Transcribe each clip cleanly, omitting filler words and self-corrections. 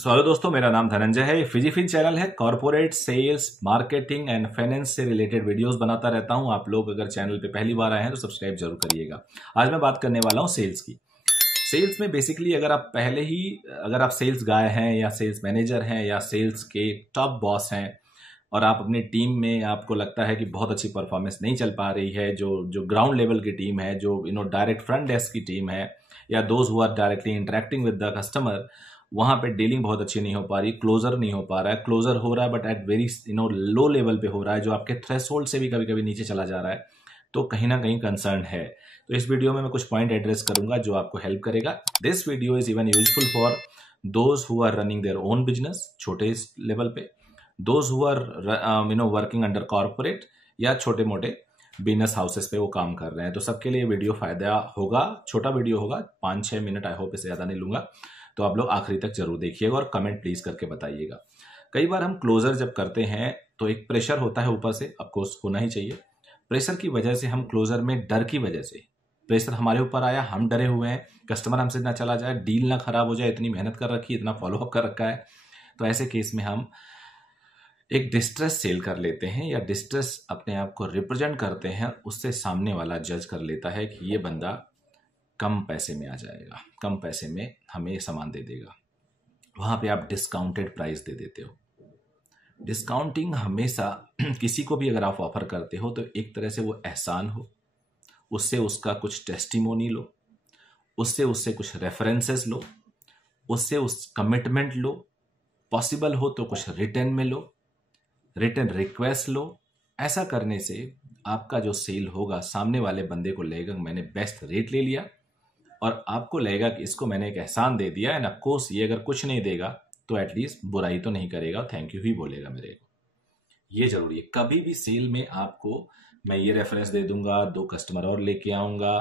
Hello दोस्तों, मेरा नाम धनंजय है। ये फिजीफिन चैनल है। Corporate sales, marketing and finance से रिलेटेड वीडियोस बनाता रहता हूं। आप लोग अगर चैनल पे पहली बार आए हैं तो सब्सक्राइब जरूर करिएगा। आज मैं बात करने वाला हूं सेल्स की। सेल्स में बेसिकली अगर आप सेल्स गाय हैं या सेल्स मैनेजर हैं या सेल्स के टॉप बॉस हैं और आप अपनी टीम में आपको लगता है कि बहुत अच्छी परफॉर्मेंस नहीं चल पा रही है, जो जो ग्राउंड लेवल की टीम है, जो डायरेक्ट फ्रंट डेस्क की टीम है, या those who are directly interacting with the customer, वहां पे डीलिंग बहुत अच्छी नहीं हो पा रही, क्लोजर नहीं हो पा रहा है, क्लोजर हो रहा है but at very low level पे हो रहा है, जो आपके थ्रेशोल्ड से भी कभी कभी नीचे चला जा रहा है, तो कहीं ना कहीं कंसर्न है। तो इस वीडियो में मैं कुछ पॉइंट एड्रेस करूंगा जो आपको हेल्प करेगा। This video is even useful for those who are running their own business, छोटे लेवल पे, those who are working under corporate, या छोटे मोटे बिजनेस हाउसेस पे वो काम कर रहे हैं। तो सबके लिए वीडियो फायदा होगा। छोटा वीडियो होगा, 5-6 मिनट, आई होप इससे ज़्यादा नहीं लूंगा। तो आप लोग आखिरी तक जरूर देखिएगा और कमेंट प्लीज करके बताइएगा। कई बार हम क्लोजर जब करते हैं तो एक प्रेशर होता है ऊपर से, ऑफकोर्स होना ही चाहिए। प्रेशर की वजह से हम क्लोजर में, डर की वजह से प्रेशर हमारे ऊपर आया, हम डरे हुए हैं कस्टमर हमसे ना चला जाए, डील ना खराब हो जाए, इतनी मेहनत कर रखी, इतना फॉलोअप कर रखा है। तो ऐसे केस में हम एक डिस्ट्रेस सेल कर लेते हैं या डिस्ट्रेस अपने आप को रिप्रेजेंट करते हैं। उससे सामने वाला जज कर लेता है कि ये बंदा कम पैसे में आ जाएगा, कम पैसे में हमें सामान दे देगा। वहां पे आप डिस्काउंटेड प्राइस दे देते हो। डिस्काउंटिंग हमेशा किसी को भी अगर आप ऑफर करते हो तो एक तरह से वो एहसान हो, उससे उसका कुछ टेस्टिमोनी लो, उससे कुछ रेफरेंसेस लो, उससे उस कमिटमेंट लो, पॉसिबल हो तो कुछ रिटर्न में लो, रिटर्न रिक्वेस्ट लो। ऐसा करने से आपका जो सेल होगा, सामने वाले बंदे को लगेगा मैंने बेस्ट रेट ले लिया, और आपको लगेगा कि इसको मैंने एक एहसान दे दिया। एंड ऑफकोर्स ये अगर कुछ नहीं देगा तो एटलीस्ट बुराई तो नहीं करेगा, थैंक यू ही बोलेगा मेरे को। ये जरूरी है। कभी भी सेल में आपको मैं ये रेफरेंस दे दूंगा, 2 कस्टमर और लेके आऊंगा,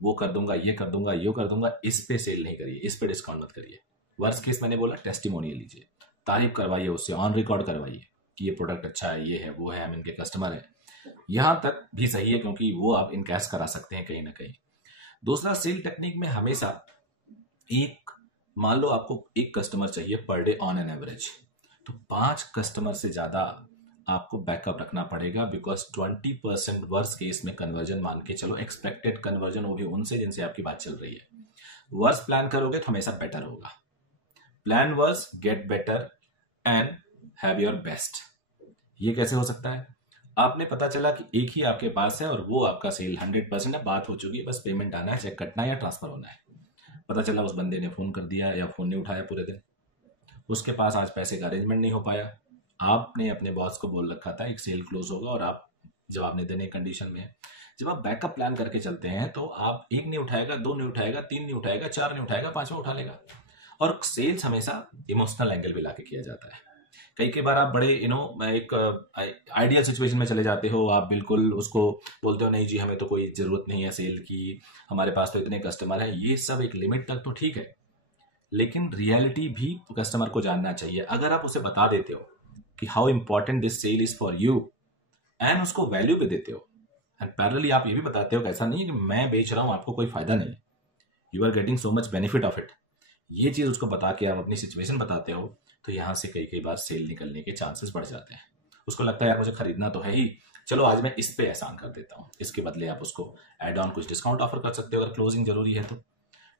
वो कर दूंगा, ये कर दूंगा, ये कर दूंगा, इस पे सेल नहीं करिए, इस पे डिस्काउंट मत करिए। वर्स्ट केस मैंने बोला, टेस्टिमोनियल लीजिए, तारीफ करवाइए उससे, ऑन रिकॉर्ड करवाइए कि ये प्रोडक्ट अच्छा है, ये है, वो है, हम इनके कस्टमर है। यहां तक भी सही है क्योंकि वो आप इनकैश करा सकते हैं कहीं ना कहीं। दूसरा, सेल टेक्निक में हमेशा मान लो आपको एक कस्टमर चाहिए per day on an average, तो 5 कस्टमर से ज्यादा आपको बैकअप रखना पड़ेगा, बिकॉज 20% वर्स केस में कन्वर्जन मान के चलो, एक्सपेक्टेड कन्वर्जन, वो भी उनसे जिनसे आपकी बात चल रही है। वर्स प्लान करोगे तो हमेशा बेटर होगा। Plan worse, get better and have your best. ये कैसे हो सकता है? आपने पता चला कि एक ही आपके पास है और वो आपका सेल 100% है, बात हो चुकी है, बस पेमेंट आना है, चेक कटना है या ट्रांसफर होना है। पता चला उस बंदे ने फोन कर दिया या फोन नहीं उठाया पूरे दिन, उसके पास आज पैसे का अरेंजमेंट नहीं हो पाया। आपने अपने बॉस को बोल रखा था एक सेल क्लोज होगा और आप जवाब देने कंडीशन में है। जब आप बैकअप प्लान करके चलते हैं तो आप 1 नहीं उठाएगा, 2 नहीं उठाएगा, 3 नहीं उठाएगा, 4 नहीं उठाएगा, 5वां उठा लेगा। और सेल्स हमेशा इमोशनल एंगल भी लाके किया जाता है। कई बार आप बड़े एक आइडियल सिचुएशन में चले जाते हो, आप बिल्कुल उसको बोलते हो नहीं जी हमें तो कोई जरूरत नहीं है सेल की, हमारे पास तो इतने कस्टमर हैं। ये सब एक लिमिट तक तो ठीक है, लेकिन रियलिटी भी कस्टमर को जानना चाहिए। अगर आप उसे बता देते हो कि how important this sale is for you and उसको वैल्यू भी देते हो, एंड पैरेलली आप ये भी बताते हो कि ऐसा नहीं है कि मैं बेच रहा हूं, आपको कोई फायदा नहीं है, you are getting so much benefit of it, ये चीज उसको बता के आप अपनी सिचुएशन बताते हो, तो यहां से कई बार सेल निकलने के चांसेस बढ़ जाते हैं। उसको लगता है यार मुझे खरीदना तो है ही, चलो आज मैं इस पे एहसान कर देता हूं। इसके बदले आप उसको एड ऑन कुछ डिस्काउंट ऑफर कर सकते हो अगर क्लोजिंग जरूरी है तो।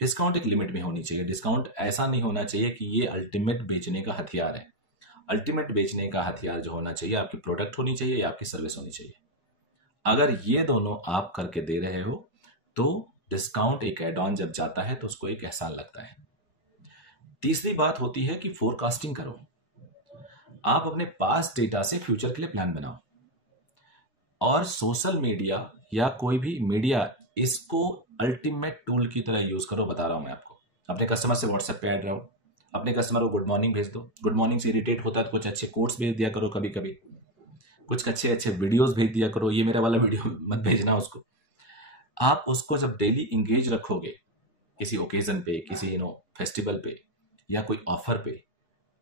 डिस्काउंट एक लिमिट में होनी चाहिए। डिस्काउंट ऐसा नहीं होना चाहिए कि ये अल्टीमेट बेचने का हथियार है। अल्टीमेट बेचने का हथियार जो होना चाहिए, आपकी प्रोडक्ट होनी चाहिए या आपकी सर्विस होनी चाहिए। अगर ये दोनों आप करके दे रहे हो तो डिस्काउंट एक एड ऑन जब जाता है तो उसको एक एहसान लगता है। तीसरी बात होती है कि फोरकास्टिंग करो। आप अपने पास्ट डेटा से फ्यूचर के लिए प्लान बनाओ, और सोशल मीडिया या कोई भी मीडिया, इसको अल्टीमेट टूल की तरह यूज करो। बता रहा हूं मैं आपको, अपने कस्टमर से व्हाट्सएप पे ऐड रहो, अपने कस्टमर को गुड मॉर्निंग भेज दो। गुड मॉर्निंग से इरिटेट होता है तो कुछ अच्छे कोट्स भेज दिया करो, कभी कभी कुछ अच्छे वीडियोस भेज दिया करो। ये मेरा वाला वीडियो मत भेजना उसको। आप उसको जब डेली इंगेज रखोगे किसी ओकेजन पे, किसी फेस्टिवल पे, या कोई ऑफर पे,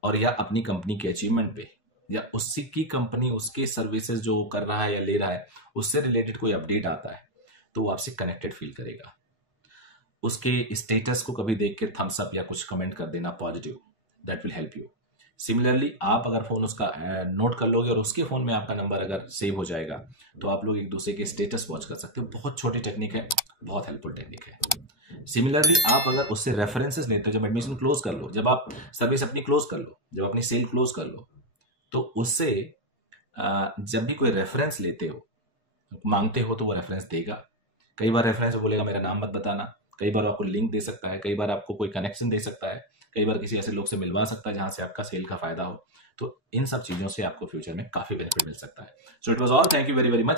और या अपनी कंपनी के अचीवमेंट पे, या उसकी की कंपनी उसके सर्विसेज जो कर रहा है या ले रहा है उससे रिलेटेड कोई अपडेट आता है, तो वो आपसे कनेक्टेड फील करेगा। उसके स्टेटस को कभी देख के थम्स अप या कुछ कमेंट कर देना positive, that will help you. Similarly आप अगर फोन उसका नोट कर लोगे और उसके फोन में आपका नंबर अगर सेव हो जाएगा तो आप लोग एक दूसरे के स्टेटस वॉच कर सकते हो। बहुत छोटी टेक्निक है, बहुत हेल्पफुल टेक्निक है। सिमिलरली आप अगर उससे रेफरेंसेस लेते हो, जब एडमिशन क्लोज कर लो, जब आप सर्विस अपनी क्लोज कर लो, जब अपनी सेल क्लोज कर लो, तो उससे जब भी कोई रेफरेंस लेते हो, मांगते हो, तो वो रेफरेंस देगा। कई बार रेफरेंस बोलेगा मेरा नाम मत बताना, कई बार आपको लिंक दे सकता है, कई बार आपको कोई कनेक्शन दे सकता है, कई बार किसी ऐसे लोग से मिलवा सकता है जहां से आपका सेल का फायदा हो। तो इन सब चीजों से आपको फ्यूचर में काफी बेनिफिट मिल सकता है। So it was all, thank you very very much.